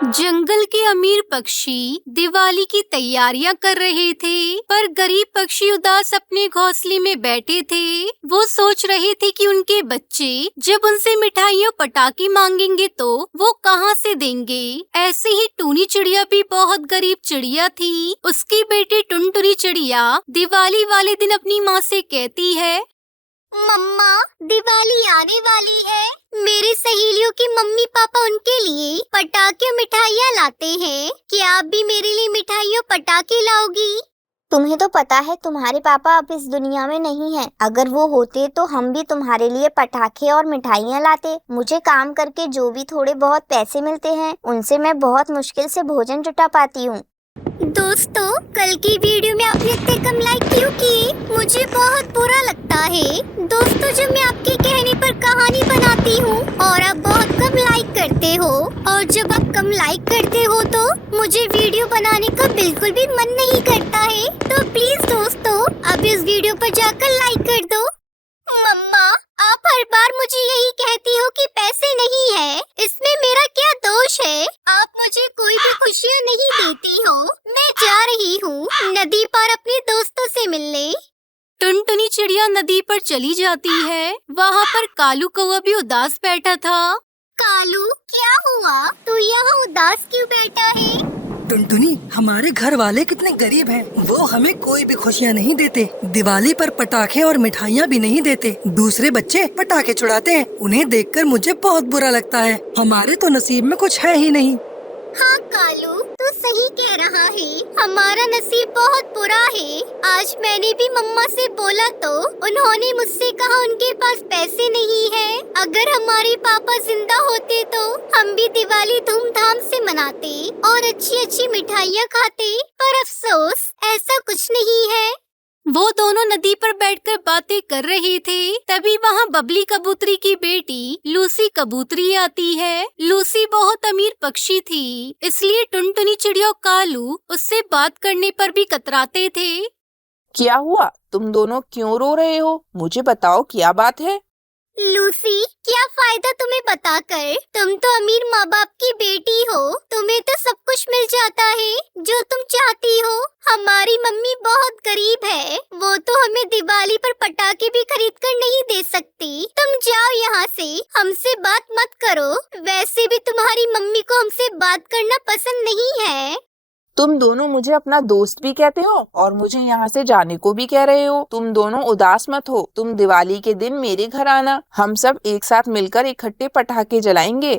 जंगल के अमीर पक्षी दिवाली की तैयारियां कर रहे थे, पर गरीब पक्षी उदास अपने घोंसले में बैठे थे। वो सोच रहे थे कि उनके बच्चे जब उनसे मिठाइयों पटाखे मांगेंगे तो वो कहाँ से देंगे। ऐसे ही टूनी चिड़िया भी बहुत गरीब चिड़िया थी। उसकी बेटी टुनटुनी चिड़िया दिवाली वाले दिन अपनी माँ से कहती है, मम्मा, दिवाली आने वाली है। मेरे सहेलियों के मम्मी पापा उनके लिए पटाखे और मिठाइयाँ लाते हैं। क्या आप भी मेरे लिए मिठाई और पटाखे लाओगी? तुम्हें तो पता है तुम्हारे पापा अब इस दुनिया में नहीं हैं। अगर वो होते तो हम भी तुम्हारे लिए पटाखे और मिठाइयाँ लाते। मुझे काम करके जो भी थोड़े बहुत पैसे मिलते हैं उनसे मैं बहुत मुश्किल से भोजन जुटा पाती हूँ। दोस्तों, कल की वीडियो में आपने इतने कम लाइक क्यों किए? मुझे बहुत बुरा लगता है। दोस्तों, जब मैं आपके कहने पर कहानी बनाती हूँ और आप बहुत कम लाइक करते हो, और जब आप कम लाइक करते हो तो मुझे वीडियो बनाने का बिल्कुल भी मन नहीं करता है। तो प्लीज दोस्तों, अब इस वीडियो पर जाकर लाइक कर दो। मम्मा, आप हर बार मुझे यही कहती हो कि पैसे नहीं है। इसमें मेरा क्या दोष है? आप मुझे कोई भी खुशियाँ नहीं देती हो। मैं जा रही हूँ नदी पर अपने दोस्तों से मिलने। टुनटुनी चिड़िया नदी पर चली जाती है। वहाँ पर कालू कौवा भी उदास बैठा था। कालू, क्या हुआ? तू यहाँ उदास क्यों बैठा है? टुनटुनी, हमारे घर वाले कितने गरीब हैं। वो हमें कोई भी खुशियाँ नहीं देते। दिवाली पर पटाखे और मिठाइयाँ भी नहीं देते। दूसरे बच्चे पटाखे छुड़ाते हैं। उन्हें देखकर मुझे बहुत बुरा लगता है। हमारे तो नसीब में कुछ है ही नहीं। हाँ कालू, तू सही कह रहा है। हमारा नसीब बहुत बुरा है। आज मैंने भी मम्मा से बोला तो उन्होंने मुझसे कहा उनके पास पैसे नहीं है। अगर हमारे पापा जिंदा होते तो हम भी दिवाली धूमधाम से मनाते और अच्छी अच्छी मिठाइयाँ खाते। पर अफसोस, ऐसा कुछ नहीं है। वो दोनों नदी पर बैठकर बातें कर रहे थे। तभी वहाँ बबली कबूतरी की बेटी लूसी कबूतरी आती है। लूसी बहुत अमीर पक्षी थी, इसलिए टुनटुनी चिड़िया और कालू उससे बात करने पर भी कतराते थे। क्या हुआ? तुम दोनों क्यों रो रहे हो? मुझे बताओ, क्या बात है? लूसी, क्या फायदा तुम्हें बताकर? तुम तो अमीर माँ बाप की बेटी हो। तुम्हें तो सब कुछ मिल जाता है जो तुम चाहती हो। हमारी मम्मी बहुत गरीब है। वो तो हमें दिवाली पर पटाखे भी खरीद कर नहीं दे सकती। तुम जाओ यहाँ से, हमसे बात मत करो। वैसे भी तुम्हारी मम्मी को हमसे बात करना पसंद नहीं है। तुम दोनों मुझे अपना दोस्त भी कहते हो और मुझे यहाँ से जाने को भी कह रहे हो। तुम दोनों उदास मत हो। तुम दिवाली के दिन मेरे घर आना। हम सब एक साथ मिलकर इकट्ठे पटाखे जलाएंगे।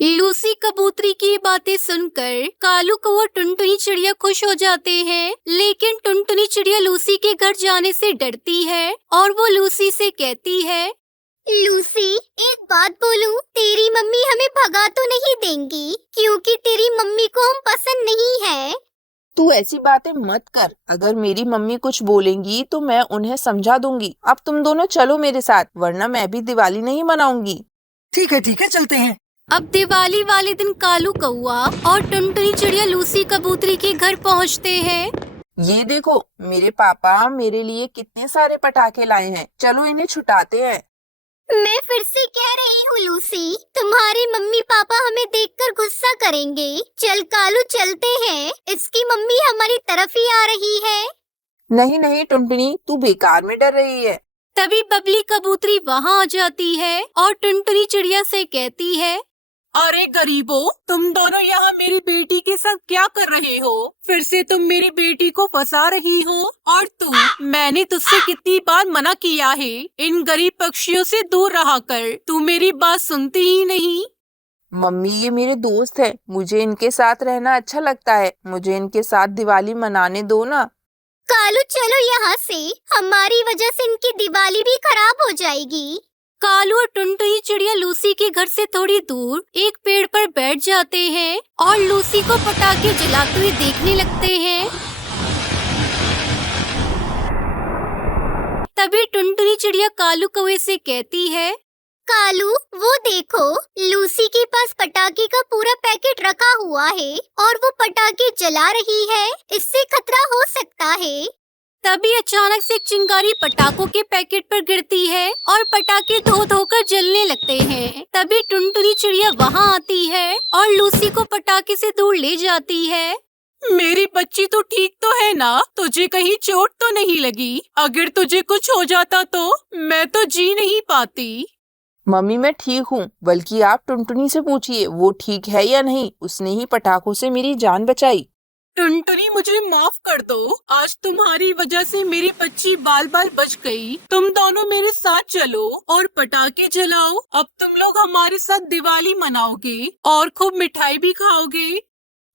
लूसी कबूतरी की बातें सुनकर कालू कौवा टुनटुनी चिड़िया खुश हो जाते हैं। लेकिन टुनटुनी चिड़िया लूसी के घर जाने से डरती है और वो लूसी से कहती है, लूसी, एक बात बोलूं, तेरी मम्मी हमें भगा तो नहीं देंगी, क्योंकि तेरी मम्मी को हम पसंद नहीं है। तू ऐसी बातें मत कर। अगर मेरी मम्मी कुछ बोलेंगी तो मैं उन्हें समझा दूंगी। अब तुम दोनों चलो मेरे साथ, वरना मैं भी दिवाली नहीं मनाऊंगी। ठीक है, चलते हैं। अब दिवाली वाले दिन कालू कौवा और टुनटुनी चिड़िया लूसी कबूतरी के घर पहुंचते हैं। ये देखो, मेरे पापा मेरे लिए कितने सारे पटाखे लाए हैं। चलो इन्हें छुटाते हैं। मैं फिर से कह रही हूँ लूसी, तुम्हारे मम्मी पापा हमें देखकर गुस्सा करेंगे। चल कालू, चलते हैं। इसकी मम्मी हमारी तरफ ही आ रही है। नहीं टुनटुनी, तू बेकार में डर रही है। तभी बबली कबूतरी वहाँ आ जाती है और टुनटुनी चिड़िया से कहती है, अरे गरीबों, तुम दोनों यहाँ मेरी बेटी के साथ क्या कर रहे हो? फिर से तुम मेरी बेटी को फंसा रही हो। और मैंने तुझसे कितनी बार मना किया है इन गरीब पक्षियों से दूर रहा कर। तू मेरी बात सुनती ही नहीं। मम्मी, ये मेरे दोस्त है। मुझे इनके साथ रहना अच्छा लगता है। मुझे इनके साथ दिवाली मनाने दो ना। कालू, चलो यहाँ से। हमारी वजह से इनकी दिवाली भी खराब हो जाएगी। कालू और टुनटुनी चिड़िया लूसी के घर से थोड़ी दूर एक पेड़ पर बैठ जाते हैं और लूसी को पटाखे जलाते हुए देखने लगते हैं। तभी टुनटुनी चिड़िया कालू कौवे से कहती है, कालू, वो देखो, लूसी के पास पटाखे का पूरा पैकेट रखा हुआ है और वो पटाखे जला रही है। इससे खतरा हो सकता है। तभी अचानक से एक चिंगारी पटाखों के पैकेट पर गिरती है और पटाखे धो धोकर जलने लगते हैं। तभी टुनटुनी चिड़िया वहाँ आती है और लूसी को पटाखे से दूर ले जाती है। मेरी बच्ची तो ठीक तो है ना? तुझे कहीं चोट तो नहीं लगी? अगर तुझे कुछ हो जाता तो मैं तो जी नहीं पाती। मम्मी मैं ठीक हूँ, बल्कि आप टुनटुनी से पूछिए वो ठीक है या नहीं। उसने ही पटाखों से मेरी जान बचाई। टुनटुनी मुझे माफ कर दो। आज तुम्हारी वजह से मेरी बच्ची बाल बाल बच गई। तुम दोनों मेरे साथ चलो और पटाखे जलाओ। अब तुम लोग हमारे साथ दिवाली मनाओगे और खूब मिठाई भी खाओगे।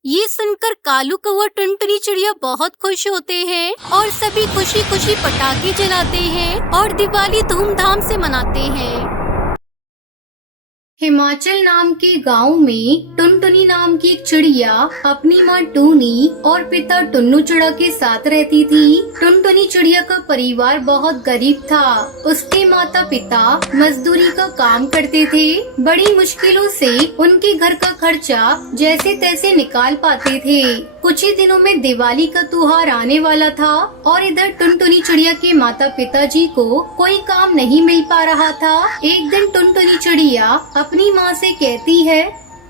ये सुनकर कालू कौवा टुनटुनी चिड़िया बहुत खुश होते हैं और सभी खुशी खुशी पटाखे जलाते हैं और दिवाली धूमधाम से मनाते हैं। हिमाचल नाम के गांव में टुनटुनी नाम की एक चिड़िया अपनी माँ टूनी और पिता टुन्नू चिड़ा के साथ रहती थी। टुनटुनी चिड़िया का परिवार बहुत गरीब था। उसके माता पिता मजदूरी का काम करते थे। बड़ी मुश्किलों से उनके घर का खर्चा जैसे तैसे निकाल पाते थे। कुछ ही दिनों में दिवाली का त्योहार आने वाला था और इधर टुनटुनी चिड़िया के माता पिताजी को कोई काम नहीं मिल पा रहा था। एक दिन टुनटुनी चिड़िया अपनी माँ से कहती है,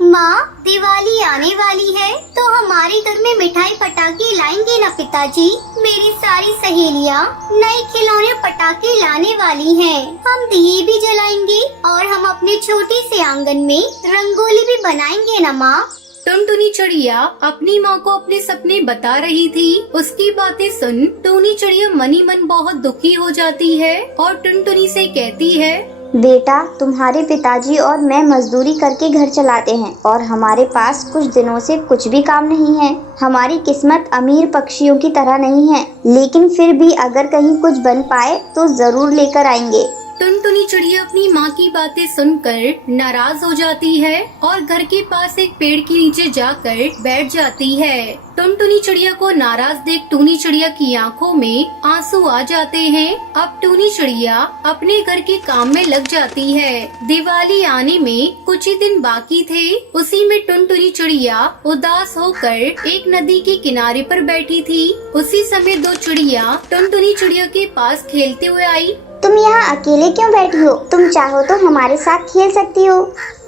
माँ, दिवाली आने वाली है तो हमारे घर में मिठाई पटाखे लाएंगे ना पिताजी? मेरी सारी सहेलियाँ नए खिलौने पटाखे लाने वाली हैं। हम दिए भी जलाएंगे और हम अपने छोटे से आंगन में रंगोली भी बनाएंगे ना माँ? टुनटुनी चिड़िया अपनी माँ को अपने सपने बता रही थी। उसकी बातें सुन टूनी चिड़िया मनी मन बहुत दुखी हो जाती है और टुनटुनी से कहती है, बेटा, तुम्हारे पिताजी और मैं मजदूरी करके घर चलाते हैं और हमारे पास कुछ दिनों से कुछ भी काम नहीं है। हमारी किस्मत अमीर पक्षियों की तरह नहीं है, लेकिन फिर भी अगर कहीं कुछ बन पाए तो जरूर लेकर आएंगे। टुनटुनी चिड़िया अपनी माँ की बातें सुनकर नाराज हो जाती है और घर के पास एक पेड़ के नीचे जाकर बैठ जाती है। टुनटुनी चिड़िया को नाराज देख टूनी चिड़िया की आंखों में आंसू आ जाते हैं। अब टूनी चिड़िया अपने घर के काम में लग जाती है। दिवाली आने में कुछ ही दिन बाकी थे। उसी में टुनटुनी चिड़िया उदास होकर एक नदी के किनारे पर बैठी थी। उसी समय दो चिड़िया टुनटुनी चिड़िया के पास खेलते हुए आई। तुम यहाँ अकेले क्यों बैठी हो? तुम चाहो तो हमारे साथ खेल सकती हो।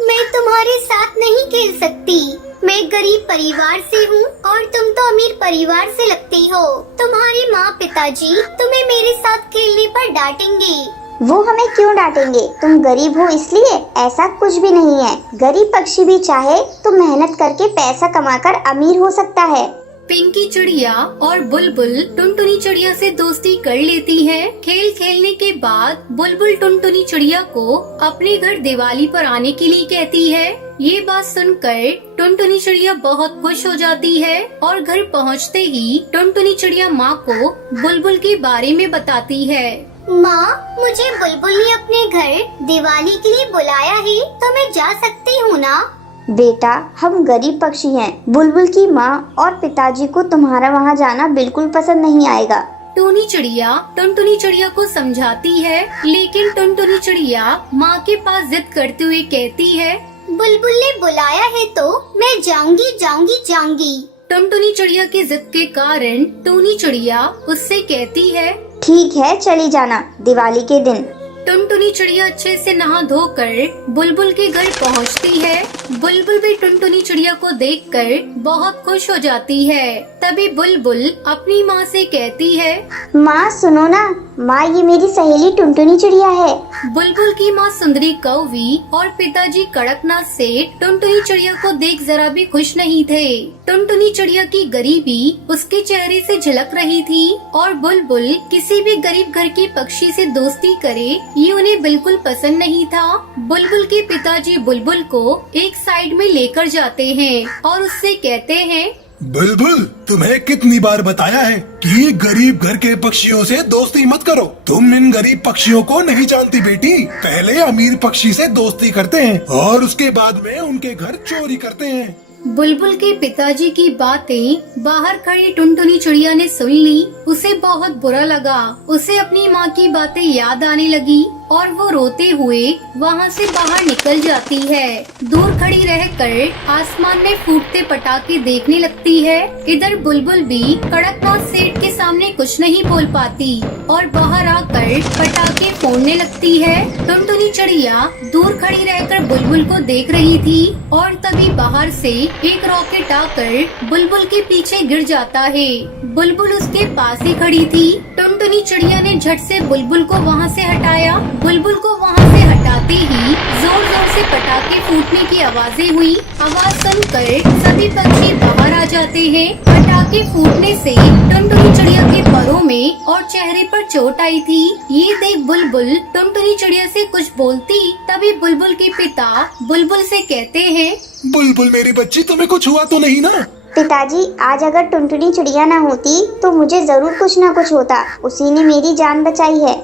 मैं तुम्हारे साथ नहीं खेल सकती। मैं गरीब परिवार से हूँ और तुम तो अमीर परिवार से लगती हो। तुम्हारे माँ पिताजी तुम्हें मेरे साथ खेलने पर डांटेंगे। वो हमें क्यों डांटेंगे? तुम गरीब हो इसलिए? ऐसा कुछ भी नहीं है। गरीब पक्षी भी चाहे तो मेहनत करके पैसा कमाकर अमीर हो सकता है। पिंकी चिड़िया और बुलबुल टुनटुनी चिड़िया से दोस्ती कर लेती है। खेल खेलने के बाद बुलबुल टुनटुनी चिड़िया को अपने घर दिवाली पर आने के लिए कहती है। ये बात सुनकर टुनटुनी चिड़िया बहुत खुश हो जाती है और घर पहुंचते ही टुनटुनी चिड़िया माँ को बुलबुल के बारे में बताती है। माँ, मुझे बुलबुल ने अपने घर दिवाली के लिए बुलाया है तो मैं जा सकती हूँ ना? बेटा, हम गरीब पक्षी हैं। बुलबुल की माँ और पिताजी को तुम्हारा वहाँ जाना बिल्कुल पसंद नहीं आएगा। टूनी चिड़िया टुनटुनी चिड़िया को समझाती है, लेकिन टुनटुनी चिड़िया माँ के पास जिद करते हुए कहती है, बुलबुल ने बुलाया है तो मैं जाऊंगी जाऊंगी जाऊंगी। टुनटुनी चिड़िया की जिद के कारण टूनी चिड़िया उससे कहती है, ठीक है, चली जाना दिवाली के दिन। टुनटुनी चिड़िया अच्छे से नहा धोकर बुलबुल के घर पहुंचती है। बुलबुल भी टुनटुनी चिड़िया को देखकर बहुत खुश हो जाती है। तभी बुलबुल अपनी माँ से कहती है, माँ सुनो ना, माँ ये मेरी सहेली टुनटुनी चिड़िया है। बुलबुल की माँ सुंदरी कौवी और पिताजी कड़कनाथ सेठ टुनटुनी चिड़िया को देख जरा भी खुश नहीं थे। टुनटुनी चिड़िया की गरीबी उसके चेहरे से झलक रही थी और बुलबुल किसी भी गरीब घर के पक्षी से दोस्ती करे ये उन्हें बिल्कुल पसंद नहीं था। बुलबुल के पिताजी बुलबुल को एक साइड में लेकर जाते हैं और उससे कहते हैं, बुलबुल, तुम्हें कितनी बार बताया है कि गरीब घर के पक्षियों से दोस्ती मत करो। तुम इन गरीब पक्षियों को नहीं जानती बेटी। पहले अमीर पक्षी से दोस्ती करते हैं और उसके बाद में उनके घर चोरी करते हैं। बुलबुल के पिताजी की बातें बाहर खड़ी टुनटुनी चिड़िया ने सुन ली। उसे बहुत बुरा लगा। उसे अपनी माँ की बातें याद आने लगी। और वो रोते हुए वहाँ से बाहर निकल जाती है। दूर खड़ी रहकर आसमान में फूटते पटाखे देखने लगती है। इधर बुलबुल भी कड़कनाथ सेठ के सामने कुछ नहीं बोल पाती और बाहर आकर पटाखे फोड़ने लगती है। टुनटुनी चिड़िया दूर खड़ी रहकर बुलबुल को देख रही थी और तभी बाहर से एक रॉकेट आकर बुलबुल के पीछे गिर जाता है। बुलबुल उसके पास ही खड़ी थी। टुनटुनी चिड़िया ने झट से बुलबुल को वहाँ से हटाया। बुलबुल को वहाँ से हटाते ही जोर जोर से पटाखे फूटने की आवाजें हुई। आवाज सुनकर सभी पक्षी बाहर आ जाते हैं। पटाखे फूटने से टुनटुनी चिड़िया के पैरों में और चेहरे पर चोट आई थी। ये देख बुलबुल टुनटुनी चिड़िया से कुछ बोलती, तभी बुलबुल के पिता बुलबुल से कहते हैं, बुलबुल मेरी बच्ची, तुम्हें कुछ हुआ तो नहीं ना? पिताजी, आज अगर टुनटुनी चिड़िया न होती तो मुझे जरूर कुछ न कुछ होता। उसी ने मेरी जान बचाई है।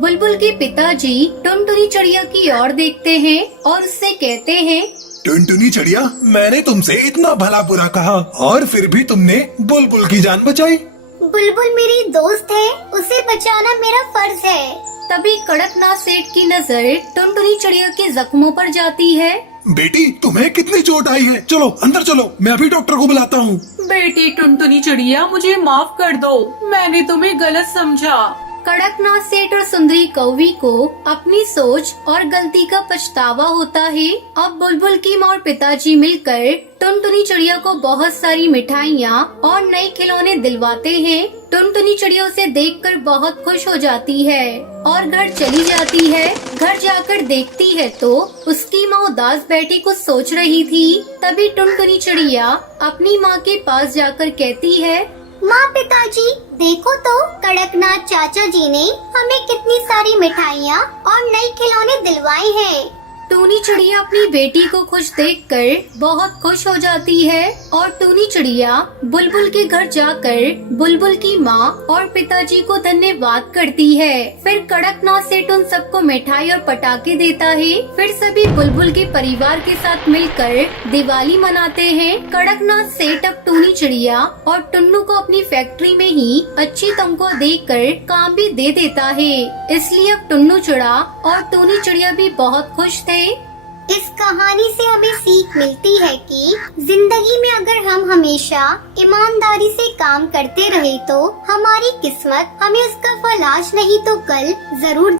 बुलबुल के पिताजी टुनटुनी चिड़िया की ओर देखते हैं और उससे कहते हैं, टुनटुनी चिड़िया, मैंने तुमसे इतना भला बुरा कहा और फिर भी तुमने बुलबुल की जान बचाई। बुलबुल मेरी दोस्त है, उसे बचाना मेरा फर्ज है। तभी कड़कनाथ सेठ की नजर टुनटुनी चिड़िया के जख्मों पर जाती है। बेटी, तुम्हें कितनी चोट आई है? चलो अंदर चलो, मैं अभी डॉक्टर को बुलाता हूँ। बेटी टुनटुनी चिड़िया, मुझे माफ कर दो, मैंने तुम्हें गलत समझा। कड़कनाथ सेठ और सुंदरी कौवी को अपनी सोच और गलती का पछतावा होता है। अब बुलबुल की माँ और पिताजी मिलकर टुनटुनी चिड़िया को बहुत सारी मिठाइयाँ और नए खिलौने दिलवाते हैं। टुनटुनी चिड़िया उसे देखकर बहुत खुश हो जाती है और घर चली जाती है। घर जाकर देखती है तो उसकी माँ उदास बैठी कुछ सोच रही थी। तभी टुनटुनी चिड़िया अपनी माँ के पास जाकर कहती है, माँ, पिताजी, देखो तो कड़कनाथ चाचा जी ने हमें कितनी सारी मिठाइयाँ और नए खिलौने दिलवाए हैं। टूनी चिड़िया अपनी बेटी को खुश देखकर बहुत खुश हो जाती है और टूनी चिड़िया बुलबुल के घर जाकर बुलबुल की माँ और पिताजी को धन्यवाद करती है। फिर कड़कनाथ सेठ उन सबको मिठाई और पटाखे देता है। फिर सभी बुलबुल के परिवार के साथ मिलकर दिवाली मनाते हैं। कड़कनाथ सेठ अब टूनी चिड़िया और टुन्नू को अपनी फैक्ट्री में ही अच्छी तनख्वाह देकर काम भी दे देता है। इसलिए अब टुन्नू चिड़ा और टूनी चिड़िया भी बहुत खुश थे। इस कहानी से हमें सीख मिलती है कि जिंदगी में अगर हम हमेशा ईमानदारी से काम करते रहे तो हमारी किस्मत हमें उसका फल आज नहीं तो कल जरूर